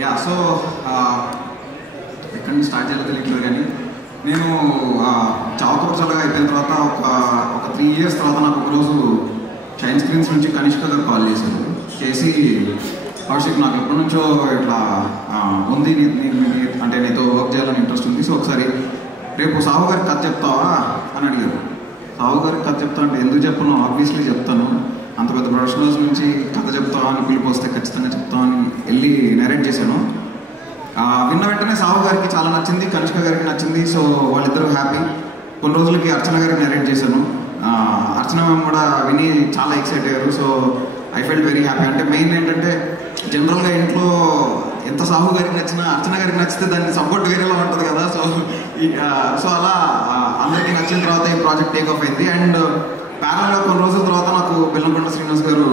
Yeah so ఎక్కడి నుంచి start చేయాలో తెలియట్లేదు కానీ నేను చావకూరసలుగా అయిపోయిన తర్వాత ఒక 3 years తర్వాత నాకు ఒకరోజు షైన్ స్క్రీన్స్ నుంచి కనిష్క గారు కాల్ చేసి కౌశిక్ నాకు ఎప్పటి నుంచో ఇట్లా ఉంది అంటే నీతో వర్క్ చేయాలని ఇంట్రెస్ట్ ఉంది, సో ఒకసారి రేపు సాహు గారికి కథ చెప్తావా అని అడిగారు. సాహు గారికి కథ చెప్తా అంటే ఎందుకు చెప్పను, ఆబ్వియస్లీ చెప్తాను, అంత పెద్ద ప్రొఫెషనల్స్ నుంచి కథ చెప్తావా అని పిలుపు వస్తే ఖచ్చితంగా చెప్తామని వెళ్ళి నరేట్ చేశాను. విన్న వెంటనే సాహు గారికి చాలా నచ్చింది, కనిష్క గారికి నచ్చింది, సో వాళ్ళిద్దరూ హ్యాపీ. కొన్ని రోజులకి అర్చన గారికి నరేట్ చేశాను. అర్చన మ్యామ్ కూడా విని చాలా ఎక్సైట్ అయ్యారు. So I felt very happy. అంటే మెయిన్ ఏంటంటే జనరల్గా ఇంట్లో ఎంత సాహు గారికి నచ్చినా అర్చన గారికి నచ్చితే దాన్ని సపోర్ట్ వేరేలా ఉంటుంది కదా. సో అలా అందరికీ నచ్చిన తర్వాత ఈ ప్రాజెక్ట్ టేక్ ఆఫ్ అయింది. అండ్ ప్యారల్గా కొన్ని రోజుల తర్వాత నాకు బెల్లంకొండ శ్రీనివాస్ గారు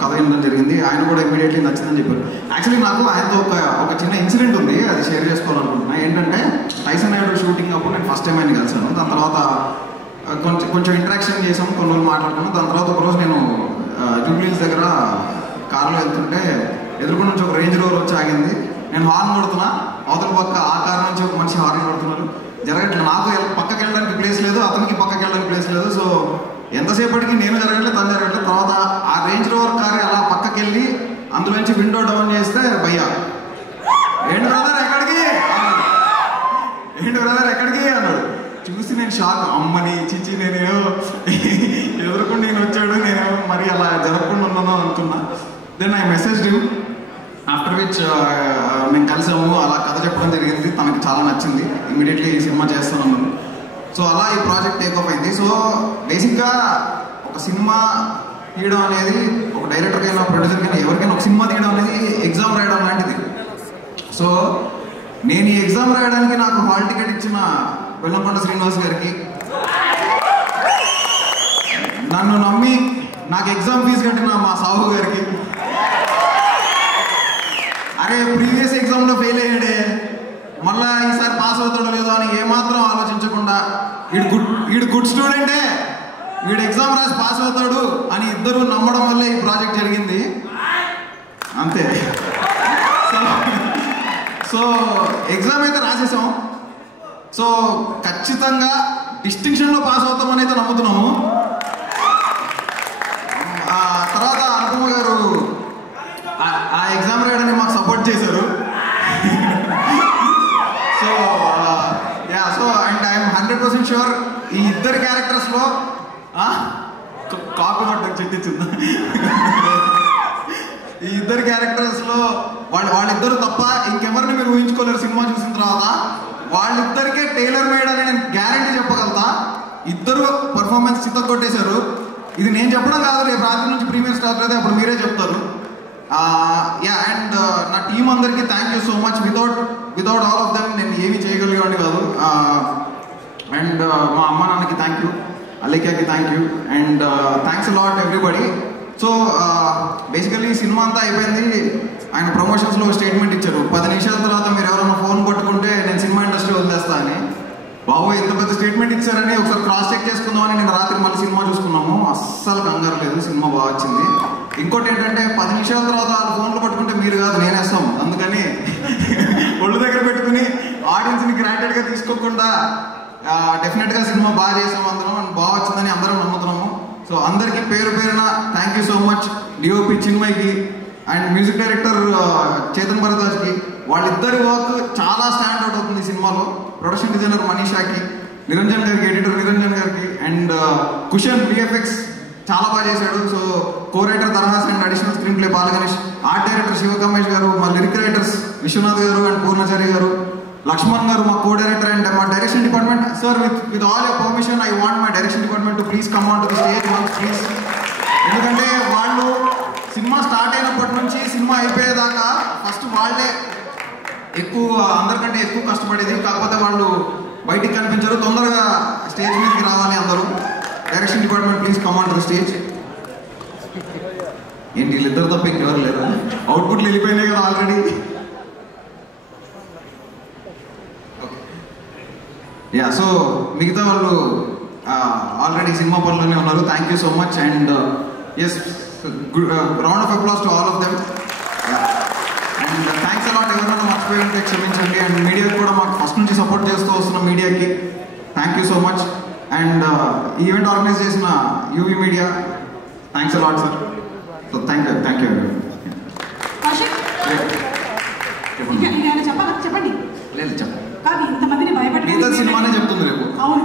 కథ వినడం జరిగింది. ఆయన కూడా ఇమీడియట్లీ నచ్చిందని చెప్పారు. యాక్చువల్లీ నాకు ఆయనతో ఒక చిన్న ఇన్సిడెంట్ ఉంది, అది షేర్ చేసుకోవాలనుకుంటున్నాను. ఏంటంటే టైసన్ నాయుడు షూటింగ్ అప్పుడు నేను ఫస్ట్ టైం ఆయన కలిసాను. దాని తర్వాత కొంచెం ఇంటరాక్షన్ చేసాము, కొన్ని రోజులు మాట్లాడుకున్నాను. దాని తర్వాత ఒకరోజు నేను జూబ్లీహిల్స్ దగ్గర కారులో వెళ్తుంటే ఎదురుకుండా నుంచి ఒక రేంజ్ రోవర్ వచ్చి ఆగింది. నేను హార్న్ కొడుతున్నా, అవతల పక్క ఆ కారు నుంచి ఒక మనిషి హార్న్ కొడుతున్నారు. జరగట్లేదు, నాకు పక్కకి వెళ్ళడానికి ప్లేస్ లేదు, అతనికి పక్కకి వెళ్ళడానికి ప్లేస్ లేదు. సో ఎంతసేపటికి నేను జరగట్లేదు, తను జరగట్లేదు. తర్వాత ఆ రేంజ్ రోవర్ కారు అలా పక్కకి వెళ్ళి అందులోంచి విండో డౌన్ చేస్తే భయ్యా ఏంటి బ్రదర్ ఎక్కడికి, ఏంటి బ్రదర్ ఎక్కడికి అన్నాడు. చూసి నేను షాక్, అమ్మని చిచ్చి నేనేమో ఎదురుకుండా నేను వచ్చాడు, నేనేమో మరి అలా జరగకుండా ఉన్నాను అనుకున్నా. Then I message him, after which మేము కలిసాము, అలా కథ చెప్పడం జరిగింది. తనకి చాలా నచ్చింది, ఇమీడియట్లీ ఈ సినిమా చేస్తాను. సో అలా ఈ ప్రాజెక్ట్ టేక్ ఆఫ్ అయింది. సో బేసిక్గా ఒక సినిమా తీయడం అనేది ఒక డైరెక్టర్కైనా ప్రొడ్యూసర్కైనా ఎవరికైనా ఒక సినిమా తీయడం అనేది ఎగ్జామ్ రాయడం లాంటిది. సో నేను ఈ ఎగ్జామ్ రాయడానికి నాకు హాల్ టికెట్ ఇచ్చిన బెల్లంకొండ శ్రీనివాస్ గారికి, నన్ను నమ్మి నాకు ఎగ్జామ్ ఫీజు కట్టిన మా సాహు గారికి, అరే ప్రీవియస్ ఎగ్జామ్లో ఫెయిల్ అయ్యాడే మళ్ళా ఈసారి పాస్ అవుతాడో లేదో అని ఏమాత్రం ఆలోచించకుండా వీడు గుడ్ స్టూడెంటే, వీడు ఎగ్జామ్ రాసి పాస్ అవుతాడు అని ఇద్దరు నమ్మడం వల్లే ఈ ప్రాజెక్ట్ జరిగింది. అంతే. సో ఎగ్జామ్ అయితే రాసేసాం. సో ఖచ్చితంగా డిస్టింక్షన్లో పాస్ అవుతామని అయితే నమ్ముతున్నాము. తర్వాత అనుపమ గారు ఆ ఎగ్జామ్ రాయడానికి మాకు సపోర్ట్ చేశారు. So so and I'm 100% sure ఈ ఇద్దరు క్యారెక్టర్స్లో కాపీ పట్టకు చెట్టించిందా, ఈ ఇద్దరు క్యారెక్టర్స్లో వాళ్ళిద్దరు తప్ప ఇంకెవరిని మీరు ఊహించుకోలేరు. సినిమా చూసిన తర్వాత వాళ్ళిద్దరికే టైలర్ మేడ్ అని నేను గ్యారంటీ చెప్పగలుగుతా. ఇద్దరు పర్ఫార్మెన్స్ చిత్తగొట్టేశారు. ఇది నేను చెప్పడం కాదు, రేపు రాత్రి నుంచి ప్రీమియర్ స్టార్ట్ అయితే అప్పుడు మీరే చెప్తారు. అండ్ నా టీం అందరికీ thank you so much. Without all of them నేను ఏమీ చేయగలిగేవాడిని కాదు. అండ్ మా అమ్మ నాన్నకి థ్యాంక్ యూ, అలేఖ్యాకి thank you, and thanks lot everybody. So basically cinema అంతా అయిపోయింది. ఆయన ప్రమోషన్స్లో స్టేట్మెంట్ ఇచ్చారు, 10 నిమిషాల తర్వాత మీరు ఎవరైనా ఫోన్ పట్టుకుంటే నేను సినిమా ఇండస్ట్రీ వదిలేస్తా అని. బాబు ఎంత పెద్ద స్టేట్మెంట్ ఇచ్చారని ఒకసారి క్రాస్ చెక్ చేసుకుందామని నేను రాత్రి మళ్ళీ సినిమా చూసుకున్నాము. అస్సలు కంగారు లేదు, సినిమా బాగా వచ్చింది. ఇంకోటి ఏంటంటే 10 నిమిషాల తర్వాత వాళ్ళు ఫోన్లు పట్టుకుంటే మీరు కాదు నేనేస్తాం. అందుకని ఒళ్ళు దగ్గర పెట్టుకుని ఆడియన్స్ని గ్రాంటెడ్గా తీసుకోకుండా డెఫినెట్గా సినిమా బాగా చేసాం అందరం, అండ్ బాగా వచ్చిందని అందరం నమ్ముతున్నాము. సో అందరికీ పేరు పేరున thank you so much. DOP చిన్మయ్కి అండ్ మ్యూజిక్ డైరెక్టర్ చేతన్ భరద్వాజ్కి, వాళ్ళిద్దరి వర్క్ చాలా స్టాండ్ అవుట్ అవుతుంది ఈ సినిమాలో. ప్రొడక్షన్ డిజైనర్ మనీషాకి, నిరంజన్ గారికి, ఎడిటర్ నిరంజన్ గారికి, అండ్ కుషన్ విఎఫ్ఎక్స్ చాలా బాగా చేశాడు. సో కో రైటర్ తరహాస్ and additional screenplay Balaganesh, art director Shivakamesh garu, మా లిరిక్ రైటర్స్ విశ్వనాథ్ గారు అండ్ పూర్ణచారి గారు, లక్ష్మణ్ గారు మా కో డైరెక్టర్, అండ్ మా direction department. Sir with all your permission I want my direction department to please come on to the stage once please. ఎందుకంటే వాళ్ళు cinema start అయినప్పటి నుంచి సినిమా అయిపోయేదాకా ఫస్ట్ వాళ్ళే అందరికంటే ఎక్కువ కష్టపడేది. కాకపోతే వాళ్ళు బయటికి కనిపించారు, తొందరగా స్టేజ్ మీదకి రావాలి అందరూ. Direction department please come on to the stage. ఏంటి వీళ్ళిద్దరు తప్ప ఇంకెవరు లేదా? అవుట్పుట్లు వెళ్ళిపోయినాయి కదా ఆల్రెడీ. సో మిగతా వాళ్ళు ఆల్రెడీ సినిమా పనులోనే ఉన్నారు. Thank you so much. And yes, round of applause to all of them. And thanks a lot ఎవరైనా మర్చిపోయి ఉంటే క్షమించండి. అండ్ మీడియాకి కూడా మాకు ఫస్ట్ నుంచి సపోర్ట్ చేస్తూ వస్తున్న మీడియాకి thank you so much. And event organise చేసిన UV media thanks a lot sir. So thank you చెప్పండి. లేదు చెప్పండి. కాదు, ఇంతమందిని భయపెట్టడానికి సినిమానే చెప్తుంది రేపు. అవును,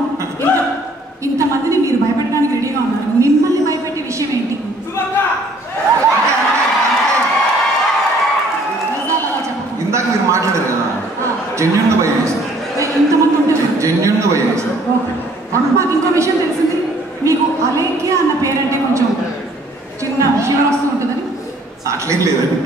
ఇంతమందిని మీరు భయపెట్టడానికి రెడీగా ఉన్నారు. మిమ్మల్ని భయపెట్టే విషయం ఏంటి? ఇందాక మీరు మాట్లాడారు కదా, జెన్యూన్గా భయం వేస్తారు. ఇంతమంది ఉంటే జెన్యూన్గా భయం వేస్తారు. మాకు ఇంకో విషయం తెలిసింది, మీకు అలేఖ్య అన్న పేరంటే కొంచెం చిన్న శివరాస్తూ ఉంటుందని. అట్లేం లేదండి.